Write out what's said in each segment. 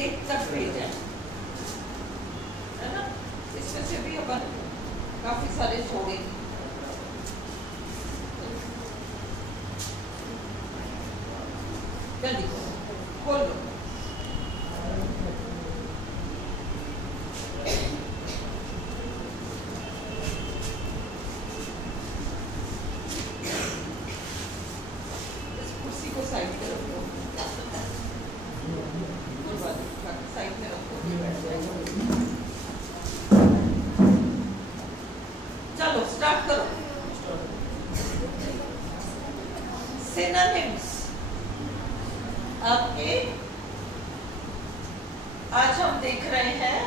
8 तक भेजा है ना, इसमें से भी अपन काफी सारे छोड़ेंगे। जल्दी खोल लो। इस कुर्सी को साइड पे रखो, साइड में रखो, बैठ जाएगा। चलो स्टार्ट करो। सिनोनिम्स। ओके, आज हम देख रहे हैं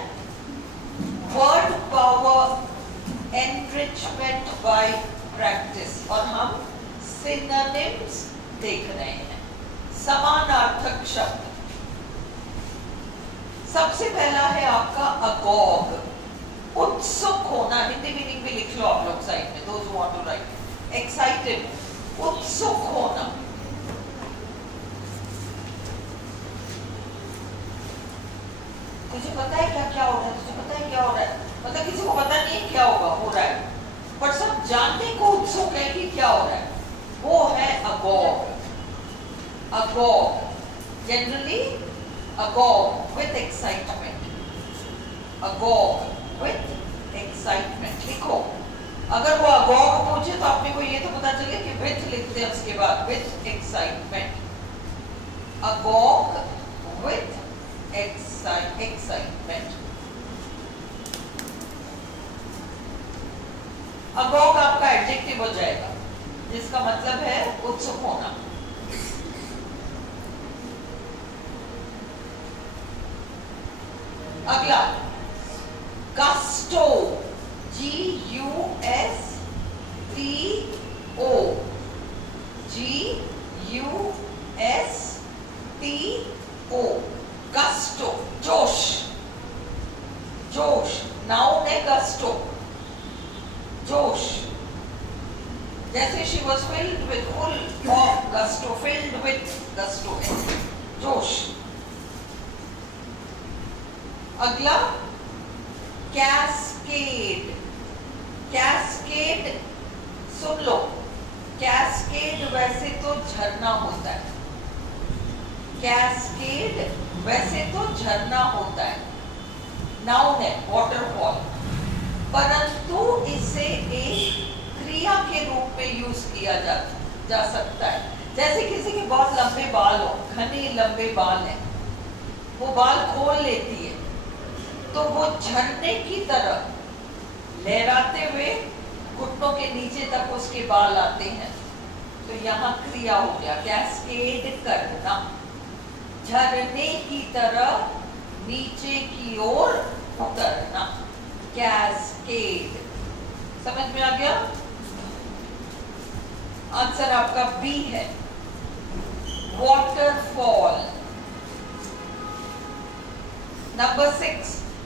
word power enrichment bye practice, और हम सिनोनिम्स देख रहे हैं, समानार्थक शब्द। सबसे पहला है आपका अगॉग, उत्सुक होना। हिंदी मीनिंग भी लिख लो आप लोग साइड में, those who want to write. Excited, उत्सुक होना। तुझे पता है क्या क्या हो रहा है, तुझे पता है क्या हो रहा है, मतलब किसी को पता नहीं है क्या होगा, हो रहा है, पर सब जानने को उत्सुक है कि क्या हो रहा है, वो है agog. Agog, generally agog with excitement, agog with excitement. लिखो, अगर वो अगॉग पूछे तो आपने को ये तो पता चले कि विथ लिखते हैं, उसके बाद with excitement. Agog with excitement. Agog आपका एडजेक्टिव हो जाएगा, जिसका मतलब है उत्सुक होना। अगला गस्टो, G-U-S-T-O, G-U-S-T-O, गस्टो, जोश। जोश नाउन है, गस्टो जोश। जैसे she was filled with full of gusto, filled with gusto, जोश। अगला कैस्केड। कैस्केड सुन लो, कैस्केड वैसे तो झरना होता है, कैस्केड वैसे तो झरना होता है, नाउन है, वाटरफॉल, परंतु इसे एक क्रिया के रूप में यूज किया जा सकता है। जैसे किसी के बहुत लंबे बाल हो, घने लंबे बाल हैं, वो बाल खोल लेती है तो वो झरने की तरह लहराते हुए घुटनों के नीचे तक उसके बाल आते हैं। तो यहाँ क्रिया हो गया कैस्केड करना, झरने की तरह नीचे की ओर उतरना, कैस्केड। समझ में आ गया? आंसर आपका बी है, वाटरफॉल। नंबर 6,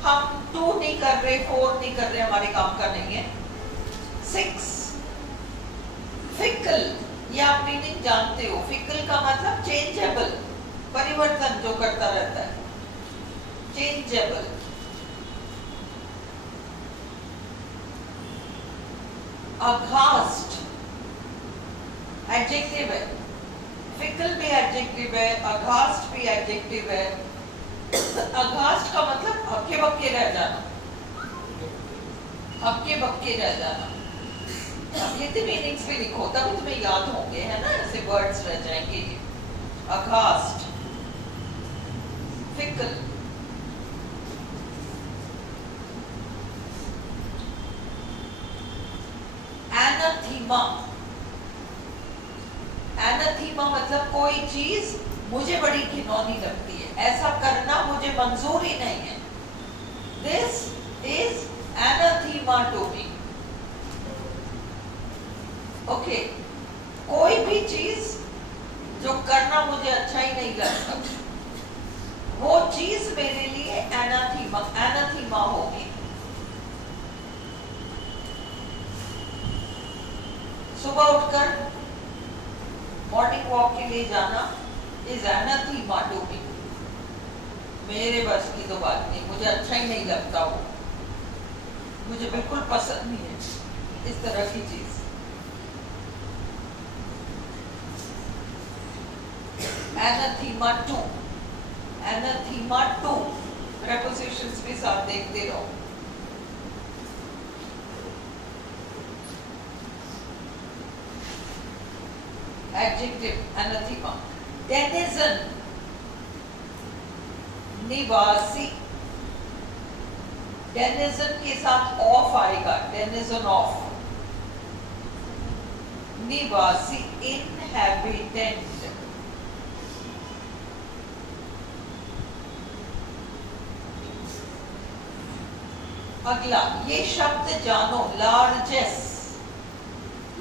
हम 2 नहीं कर रहे, 4 नहीं कर रहे, हमारे काम का नहीं है। 6, फिकल। ये आप मीनिंग जानते हो, फिकल का मतलब चेंजेबल, परिवर्तन जो करता रहता है, चेंजेबल। अघास्ट एडजेक्टिव है, फिकल भी एडजेक्टिव है, अघास्ट भी एडजेक्टिव है। अघास्ट का मतलब हक्के बक्के रह जाना, हक्के बक्के रह जाना। अब ये मीनिंग्स भी लिखो तभी तुम्हें याद होंगे, है ना, ऐसे वर्ड्स रह जाएंगे। अघास्ट, फिकल। एनाथीमा। एनाथीमा मतलब कोई चीज मुझे बड़ी घिनौनी लगती है, ऐसा करना मुझे मंजूर ही नहीं है। This is anathema to me. Okay, कोई भी चीज जो करना मुझे अच्छा ही नहीं लगता, वो चीज मेरे लिए एनाथीमा होगी। सुबह उठकर मॉर्निंग वॉक के लिए जाना इज एनाथीमा टू मी। मेरे बस की तो बात नहीं, मुझे अच्छा ही नहीं लगता वो, मुझे बिल्कुल पसंद नहीं है इस तरह की चीज। एनाथीमा टू, एनाथीमा टू, प्रेपोजिशंस भी साथ देखते रहो। एडजेक्टिव एनाथीमा, डेनिजन निवासी, डेनिजन के साथ ऑफ आएगा, डेनिजन ऑफ, निवासी इनहैबिटेंट। अगला ये शब्द जानो, लार्जेस्ट,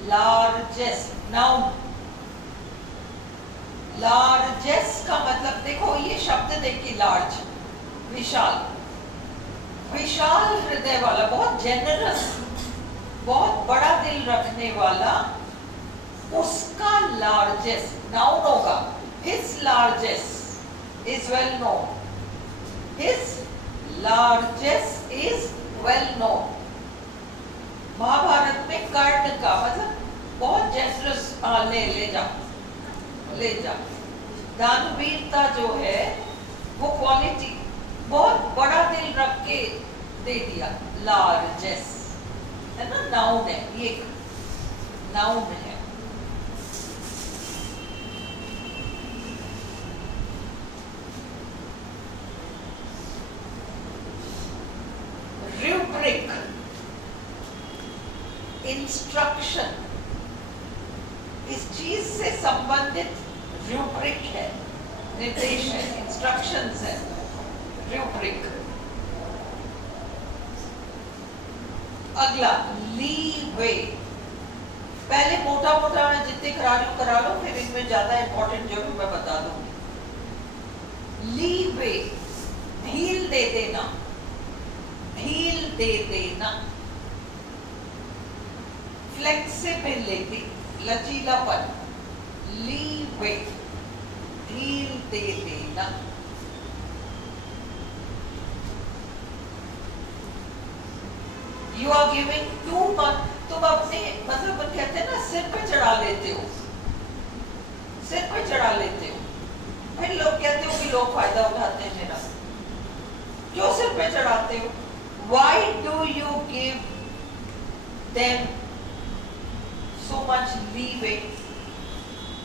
लार्जेस्ट नाउन, लार्जेस्ट का मतलब देखो ये शब्द देखिए, लार्ज विशाल, विशाल हृदय वाला, बहुत जेनरस, बहुत बड़ा दिल रखने वाला, उसका लार्जेस्ट नाउन होगा। His largesse is well known, his largesse is well known. Mahabharata में कर्ण का मतलब बहुत जेनरस, ले जा ले जा, दानवीरता जो है वो क्वालिटी, बहुत बड़ा दिल रख के दे दिया, लार्जेस्ट है ना, नाउन है, ये नाउन है। रूब्रिक, इंस्ट्रक्शन, इस चीज से संबंधित रूब्रिक है, निर्देश है, इंस्ट्रक्शंस है, रूब्रिक। अगला लीवे, पहले मोटा मोटा मैं जितने करा लो, फिर इनमें ज्यादा इंपॉर्टेंट जो मैं बता दूंगी। लीवे, ढील दे देना, ढील दे देना। फ्लेक्सिबिलिटी, लचीलापन, लीवे, ढील दे देना। You are giving too much, तुम अपने मतलब कहते हैं ना सिर पे चढ़ा लेते हो, सिर पे चढ़ा लेते हो, फिर लोग कहते हो कि लोग फायदा उठाते हैं मेरा, क्यों सिर पे चढ़ाते हो? Why do you give them so much leeway?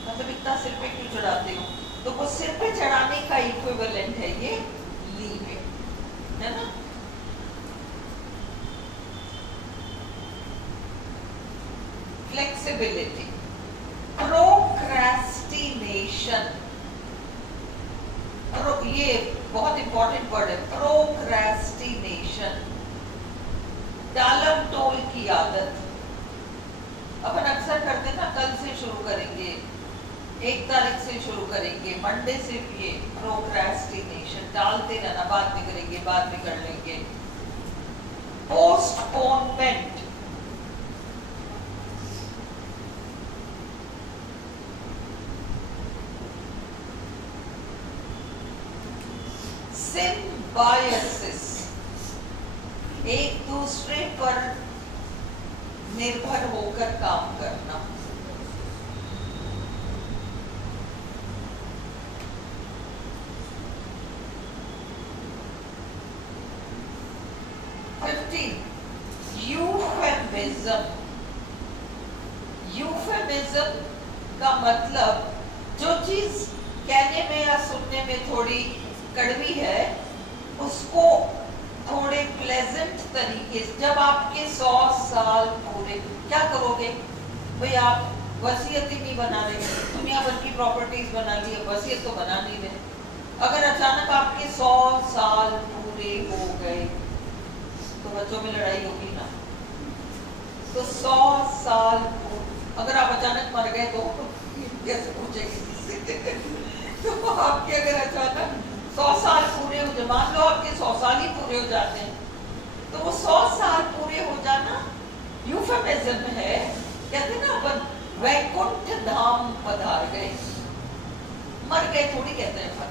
मतलब इतना सिर पे क्यों चढ़ाते हो? तो वो सिर पे चढ़ाने का इक्विवेलेंट है ये लीवे, है ना? फ्लेक्सिबिलिटी, प्रोक्रेस्टिनेशन, ये बहुत इंपॉर्टेंट वर्ड है, प्रोक्रेस्टिनेशन, टालम टोल की आदत। अपन अक्सर करते ना, कल से शुरू करेंगे, 1 तारीख से शुरू करेंगे, मंडे से, ये प्रोक्रेस्टिनेशन, टालते रहना, बाद में करेंगे, बाद में कर लेंगे। पोस्टपोनमेंट, सिम्बायोसिस, एक दूसरे पर निर्भर होकर काम करना। यूफेमिज्म, यूफेमिज्म का मतलब जो चीज कहने में या सुनने में थोड़ी कड़वी है, उसको थोड़े प्लेजेंट तरीके से, जब आपके 100 साल पूरे, क्या करोगे भाई? आप वसीयत ही नहीं बना रहे, दुनिया भर की प्रॉपर्टीज बना ली है, वसीयत तो बना नहीं रहे। अगर अचानक आपके 100 साल पूरे हो गए तो बच्चों में लड़ाई होगी ना। तो 100 साल अगर आप अचानक मर गए तो कैसे पूछे किसी से? तो आपके अगर अचानक 100 साल पूरे हो जाए, मान लो आपके 100 साल ही पूरे हो जाते हैं, तो वो 100 साल पूरे हो जाना यूफेमिज्म है। कहते ना अपन वैकुंठ धाम पधार गए, मर गए थोड़ी कहते हैं अपन,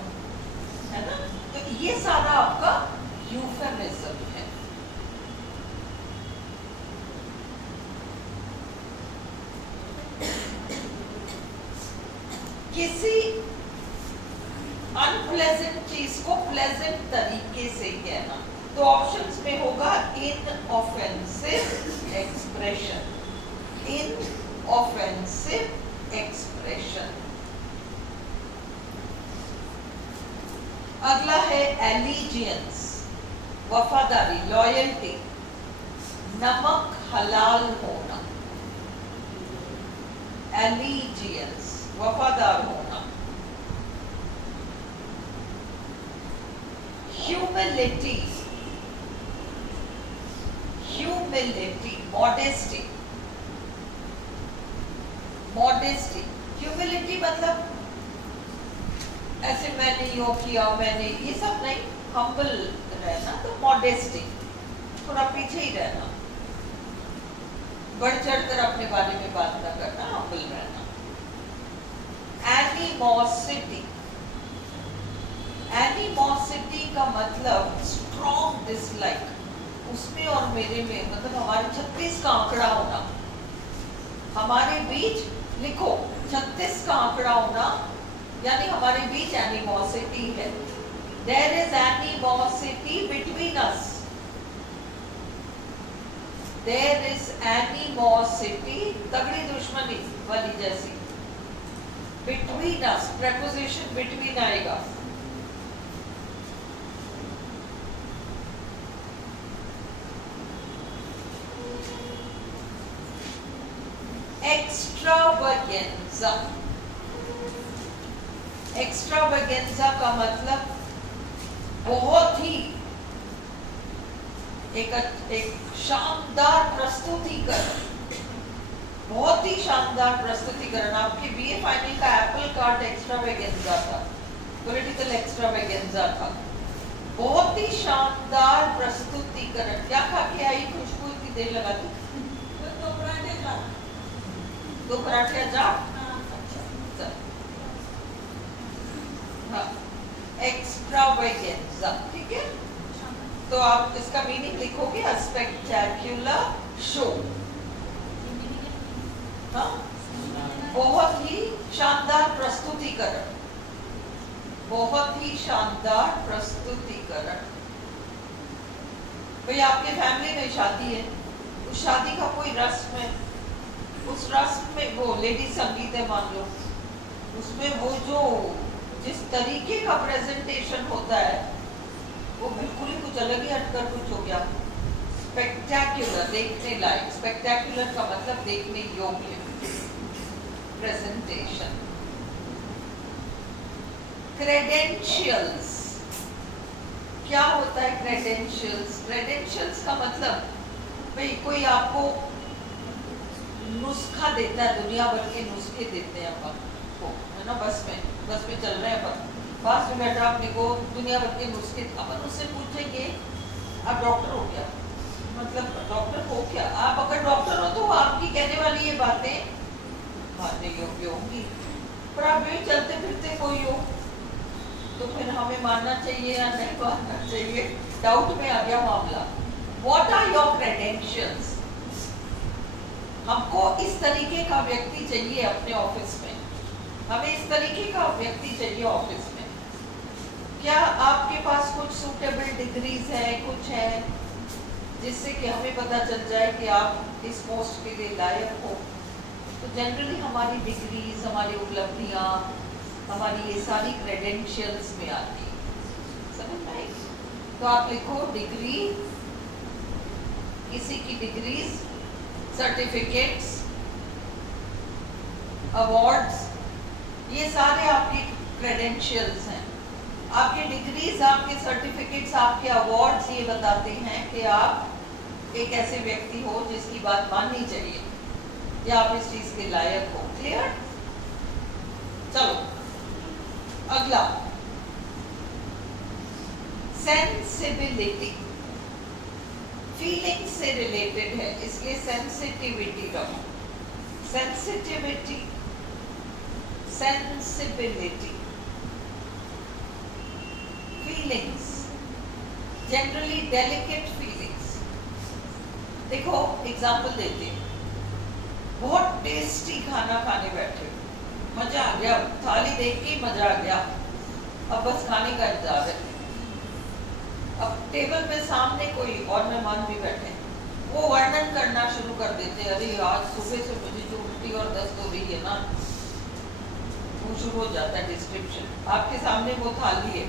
है ना? तो ये सारा आपका यूफेमिज्म है। किसी अनप्लेजेंट चीज को प्लेजेंट तरीके से कहना, तो ऑप्शंस में होगा इनऑफेंसिव एक्सप्रेशन, इनऑफेंसिव एक्सप्रेशन। अगला है एलिजियंस, वफादारी, लॉयल्टी, नमक हलाल होना। एलिजियंस, वफादार होना। Humility, humility, modesty, modesty. Humility मतलब ऐसे मैंने यो किया, मैंने ये सब नहीं, हम्बल रहना। तो मॉडेस्टी, थोड़ा पीछे ही रहना, बढ़ चढ़कर अपने बारे में बात ना करना, हम्बल रहना। एनिमोसिटी, एनिमोसिटी का मतलब स्ट्रॉन्ग डिसलाइक, उसमें और मेरे में, मतलब हमारे 36 का आंकड़ा होना, हमारे बीच लिखो 36 का आंकड़ा होना, यानी हमारे बीच एनिमोसिटी है। There is animosity between us, there is animosity, तगड़ी दुश्मनी वाली जैसी। बिटवीन अस, प्रेपोजिशन बिटवीन आएगा। एक्स्ट्रावेगेंजा, एक्स्ट्रावेगेंजा का मतलब बहुत ही एक शानदार प्रस्तुतिकरण, बहुत ही शानदार प्रस्तुतिकरण। आपके बीए फाइनल का एप्पल कार्ट एक्स्ट्रावेगेंजा था, पॉलिटिकल एक्स्ट्रावेगेंजा था। बहुत ही शानदार प्रस्तुतिकरण। क्या खा के आई, खुशबू इतनी देर लगा दी? दो पराठे जा। एक्स्ट्रावेगेंजा, ठीक है। तो आप इसका मीनिंग लिखोगे अ स्पेक्टेक्युलर शो, बहुत ही शानदार प्रस्तुतिकरण, बहुत ही शानदार प्रस्तुतिकरण। भाई आपके फैमिली में शादी है, उस शादी का कोई रस्म है, उस रस्म में वो लेडी संगीत है मान लो, उसमें वो जो जिस तरीके का प्रेजेंटेशन होता है वो बिल्कुल ही कुछ अलग ही हटकर कुछ हो गया। स्पेक्टेक्युलर, देखने लायक, स्पेक्टेक्युलर का मतलब देखने योग्य प्रेजेंटेशन। क्रेडेंशियल्स, क्या होता है क्रेडेंशियल्स? क्रेडेंशियल्स का मतलब भाई कोई आपको नुस्खा देता है, दुनिया भर के नुस्खे देते हैं अपन को, है ना। बस में चल रहे हैं अपन, पास में बैठा अपने को दुनिया भर के नुस्खे, अपन उससे पूछेंगे आप डॉक्टर हो क्या, मतलब डॉक्टर हो क्या? आप अगर डॉक्टर हो तो आपकी कहने वाली ये बातें मानने योग्य होंगी, पर आप भी चलते फिरते कोई हो तो फिर हमें मानना चाहिए या नहीं मानना चाहिए, डाउट में आ गया मामला। What are your credentials? हमको इस तरीके का व्यक्ति चाहिए अपने ऑफिस में, हमें इस तरीके का व्यक्ति चाहिए ऑफिस में। क्या आपके पास कुछ सूटेबल डिग्रीज है, कुछ है जिससे कि हमें पता चल जाए कि आप इस पोस्ट के लिए लायक हो? तो जनरली हमारी डिग्रीज, हमारी उपलब्धियां, हमारी ये सारी क्रेडेंशियल्स में आती है, समझ में आएगी? तो आप लिखो डिग्री, किसी की डिग्रीज, सर्टिफिकेट्स, अवार्ड्स, ये सारे आपके क्रेडेंशियल्स हैं। आपके डिग्रीज, आपके सर्टिफिकेट्स, आपके अवार्ड्स ये बताते हैं कि आप एक ऐसे व्यक्ति हो जिसकी बात माननी चाहिए या आप इस चीज के लायक हो। क्लियर? चलो अगला, सेंसिबिलिटी, फीलिंग से रिलेटेड है इसलिए सेंसिटिविटी रखो। Sensitivity, sensibility, feelings, generally delicate feelings. देखो एग्जाम्पल देते हैं, बहुत टेस्टी खाना खाने बैठे, मजा आ गया, थाली देख के मजा आ गया, अब बस खाने का इंतजार है। अब टेबल पे सामने कोई और मेहमान भी बैठे, वो वर्णन करना शुरू कर देते, अरे आज सुबह से मुझे जो उल्टी और दस्त हो रही है ना, वो शुरू हो जाता है डिस्क्रिप्शन। आपके सामने वो थाली है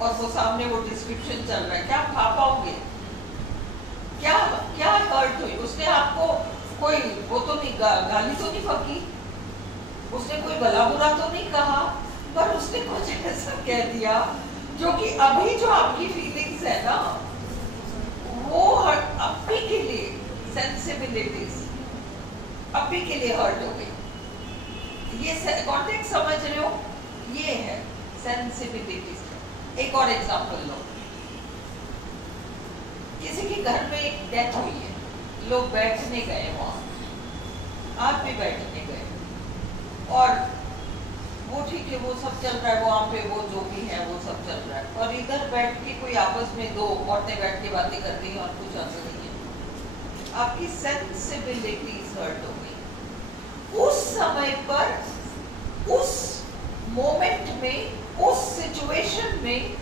और वो सामने वो डिस्क्रिप्शन चल रहा है, क्या खा पाओगे? क्या क्या हर्ट हुई? उसने आपको कोई वो तो नहीं गाली तो नहीं बकी, उसने कोई भला बुरा तो नहीं कहा, पर उसने कुछ ऐसा कह दिया जो कि अभी जो आपकी फीलिंग्स है ना, वो अभी के लिए सेंसिबिलिटीज अभी के लिए हर्ट हो गई। ये कॉन्टेक्स्ट समझ रहे हो? ये है सेंसिबिलिटीज। एक और एग्जांपल लो, किसी के घर में एक डेथ हुई है, लोग बैठने गए वहां, आप भी बैठने गए, और वो ठीक है, वो सब चल रहा है वहां पे, वो जो भी है वो सब चल रहा है, और इधर बैठ के कोई आपस में दो औरतें बैठ के बातें कर रही हैं और कुछ हंस रही है। आपकी सेंसिबिलिटीज हर्ट हो गई उस समय पर, उस मोमेंट में, उस सिचुएशन में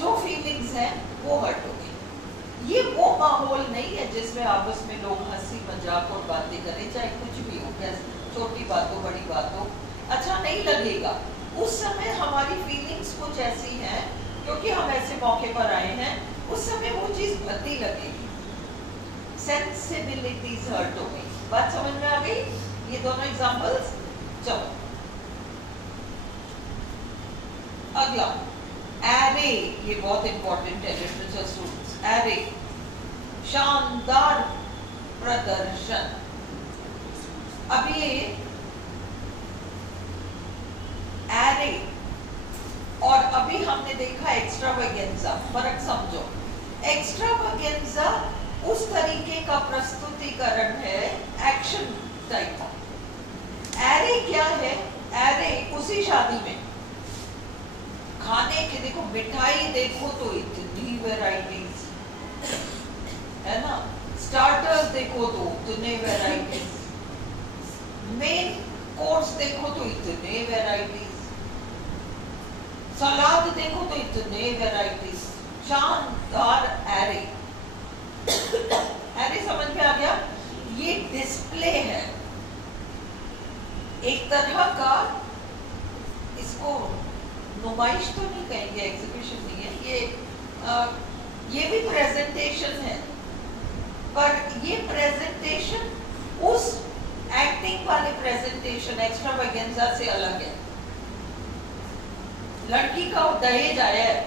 जो फीलिंग्स हैं वो हर्ट हो गई। ये वो माहौल नहीं है जिसमें आपस में लोग हंसी मजाक और बातें करें, चाहे कुछ भी हो, कैसे छोटी बात हो बड़ी बात हो, अच्छा नहीं लगेगा। उस समय हमारी फीलिंग्स कुछ ऐसी हैं, क्योंकि हम ऐसे मौके पर आए हैं, उस समय वो चीज भद्दी लगेगी, सेंसिबिलिटीज हर्ट हो गई। बात समझ में आ गई? ये दोनों एग्जांपल्स। चलो अगला, एरे, ये बहुत इंपॉर्टेंट है लिटरेचर स्टूडेंट्स। एरे, शानदार प्रदर्शन। अब ये एरे और अभी हमने देखा एक्स्ट्रावेगेंजा, फर्क समझो। एक्स्ट्रावेगेंजा उस तरीके का प्रस्तुतिकरण है, एक्शन टाइप का। एरे क्या है? एरे उसी शादी में खाने के, देखो मिठाई देखो तो इतनी वैरायटीज है ना, स्टार्टर्स देखो तो इतने वैरायटीज, मेन कोर्स देखो तो इतने वैरायटीज, सलाद देखो तो इतने वैरायटीज, शानदार एरे। एरे समझ में आ गया? ये डिस्प्ले है एक तरह का, इसको नुमाइश तो नहीं कहेंगे, एग्जीबिशन नहीं है ये भी प्रेजेंटेशन है, पर ये प्रेजेंटेशन उस एक्टिंग वाले प्रेजेंटेशन एक्स्ट्रावेगेंजा से अलग है। लड़की का दहेज आया है,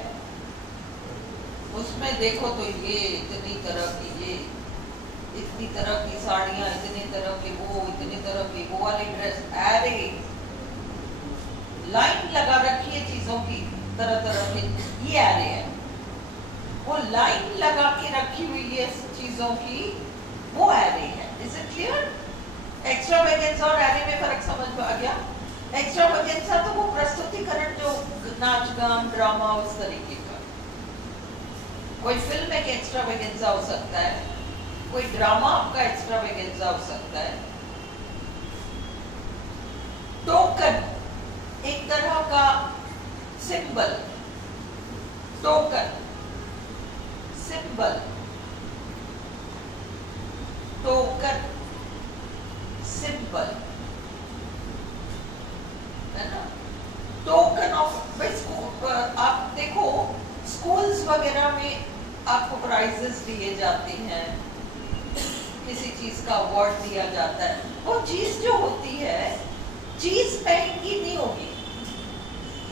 उसमें देखो तो ये इतनी तरह की, ये इतनी तरह की साड़ियां, इतने तरह के वो, इतने तरह की वो वाली ड्रेस, अरे लाइन लगा रखी है चीजों की, तरह तरह की, ये एरे है। वो लाइन लगा के रखी हुई है चीजों की, वो एरे है। Is it clear? एक्स्ट्रावेगेंजा और एरे में फर्क समझ में आ गया? एक्स्ट्रावेगेंजा तो वो प्रस्तुतिकरण जो नाच गान ड्रामा उस तरीके का, कोई फिल्म एक एक्स्ट्रावेगेंजा हो सकता है, कोई ड्रामा आपका एक्स्ट्रावेगेंजा हो सकता है। टोकन एक तरह का symbol, token symbol, token symbol है ना। टोकन ऑफ, आप देखो स्कूल्स वगैरह में आपको प्राइजेस दिए जाते हैं, किसी चीज का अवार्ड दिया जाता है, वो चीज जो होती है, चीज महंगी नहीं होगी,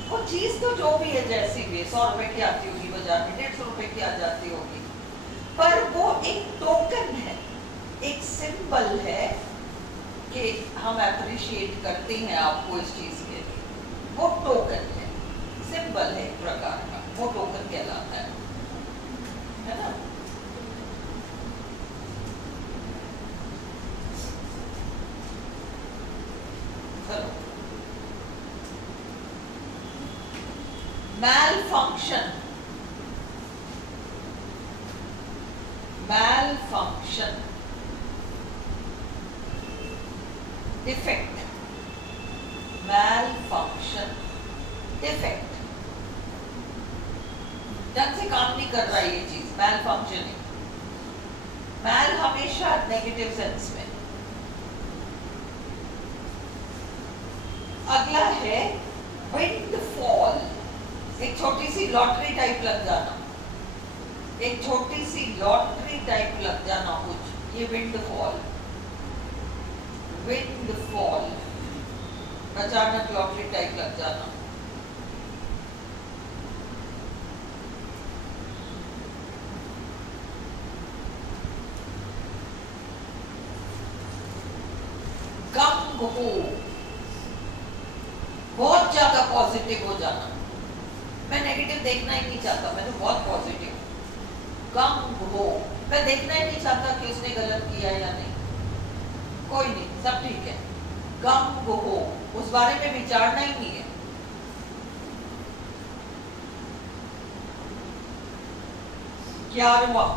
वो चीज तो जो भी है जैसी भी 100 रुपए की आती होगी बाजार में, 150 रुपए की आ जाती होगी, पर वो एक टोकन है, एक सिंबल है कि हम अप्रिशिएट करते हैं आपको इस चीज के लिए, वो टोकन है, सिंबल है एक प्रकार का, वो टोकन कहलाता है ना। चलो, मैल फंक्शन, डिफेक्ट, मैल फंक्शन, डिफेक्ट, ढंग से काम नहीं कर रहा है ये चीज, मैल फंक्शनिंग। मैल हमेशा नेगेटिव सेंस में। अगला है विंडफॉल, एक छोटी सी लॉटरी टाइप लग जाना, एक छोटी सी लॉटरी टाइप लग जाना कुछ, ये विंडफॉल। विंडफॉल, अचानक लॉटरी टाइप लग जाना। गंग हो, बहुत ज्यादा पॉजिटिव हो जाना, मैं नेगेटिव देखना ही नहीं चाहता, मैं तो बहुत पॉजिटिव। गंग हो, मैं देखना ही नहीं चाहता कि उसने गलत किया या नहीं, कोई नहीं, सब ठीक है। गंग हो, उस बारे में विचारना ही नहीं है। ग्यारहवां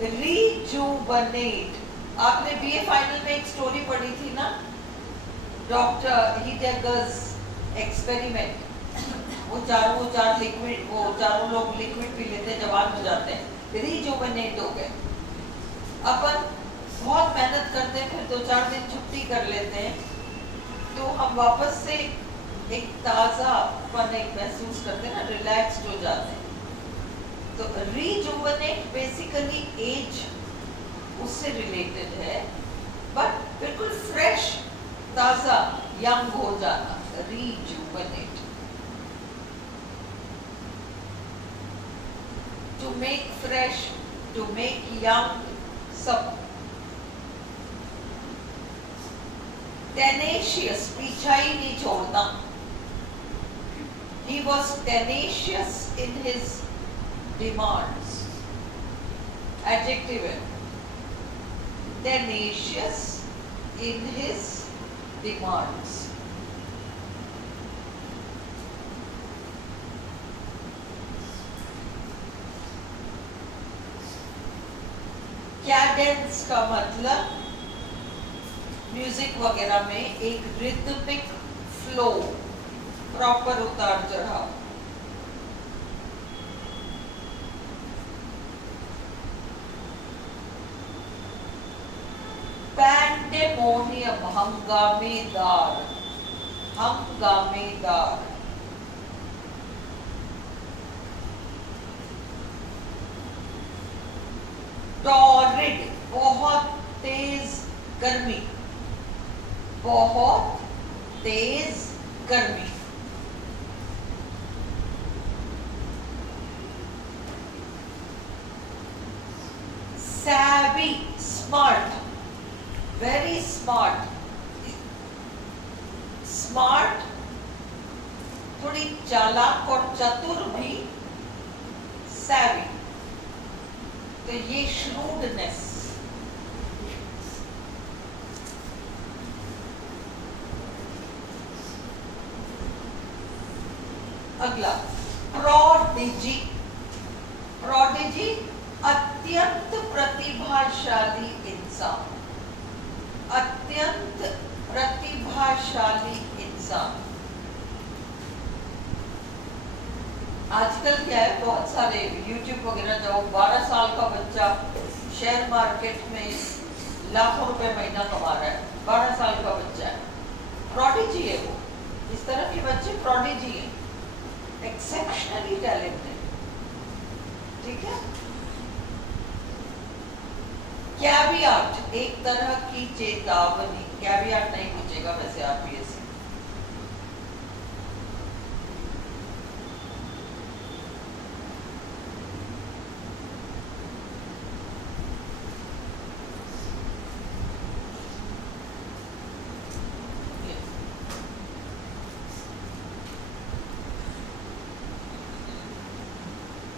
रिजुवनेट। आपने बीए फाइनल में एक स्टोरी पढ़ी थी ना, डॉक्टर हीडेगर्स एक्सपेरिमेंट। वो चारों लोग लिक्विड पी लेते हैं, जवान हो जाते हैं, रिजुवनेट हो गए। अपन बहुत मेहनत करते हैं, फिर 2-4 दिन छुट्टी कर लेते हैं, तो हम वापस से एक ताज़ापन महसूस करते हैं ना, रिलैक्स्ड हो जाते हैं। तो रिजुवनेट बेसिकली एज उससे रिलेटेड है, बट बिल्कुल फ्रेश, ताज़ा, यंग हो जाना, rejuvenate. To make fresh, to make young, सब। टेनेशियस, पीछा ही नहीं छोड़ना। He was tenacious in his demands. Adjective है, tenacious in his demands. Cadence का मतलब म्यूजिक वगैरह में एक रिदमिक फ्लो, प्रॉपर उतार चढ़ाव। पैंडेमोनियम, हंगामेदार, हंगामेदार। टॉरिड, बहुत तेज गर्मी, बहुत तेज गर्मी। savvy, smart, very smart. Smart, थोड़ी चालाक और चतुर भी, savvy। तो ये shrewdness। अगला प्रोडिजी। प्रोडिजी अत्यंत प्रतिभाशाली इंसान, अत्यंत प्रतिभाशाली इंसान। आजकल क्या है, बहुत सारे YouTube वगैरह जाओ, 12 साल का बच्चा शेयर मार्केट में लाखों रुपए महीना कमा रहा है, 12 साल का बच्चा है, प्रोडिजी है वो। इस तरह के बच्चे प्रोडिजी है, एक्सेप्शनली टैलेंटेड। ठीक है। कैवियाट, एक तरह की चेतावनी। कैवियाट नहीं पूछेगा वैसे आरपीएससी।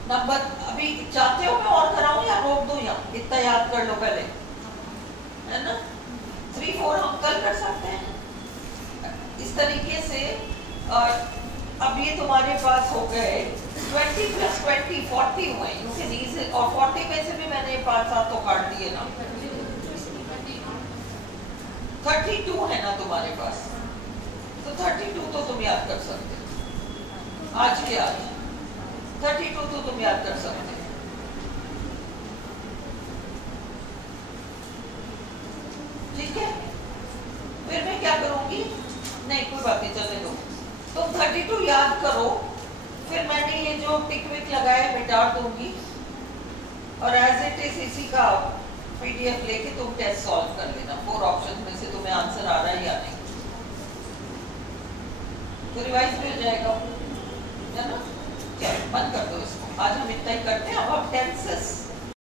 नंबर, अभी चाहते हो मैं और कराऊं या रोक दूं? या इतना याद कर लो पहले, है ना। 3-4 हम कल कर सकते हैं इस तरीके से। अब ये तुम्हारे पास हो गए 20 + 20 40 हुए, क्योंकि और 40 में से भी मैंने 5-7 तो काट दिए ना। 32 है ना तुम्हारे पास, तो 32 तो तुम याद कर सकते हो आज के आज। 32 तो तुम याद कर सकते हो। ठीक है, फिर मैं क्या करूंगी, नहीं कोई बात नहीं, चलने दो। तुम 32 याद करो, फिर मैंने ये जो टिक विक लगाए मिटा दूंगी, और एज इट इज इसी का पीडीएफ लेके तुम टेस्ट सॉल्व कर लेना। 4 ऑप्शन में से तुम्हें आंसर आ रहा है या नहीं, तो रिवाइज भी हो जाएगा, है ना। चलो बंद कर दो इसको, आज हम इतना ही करते हैं।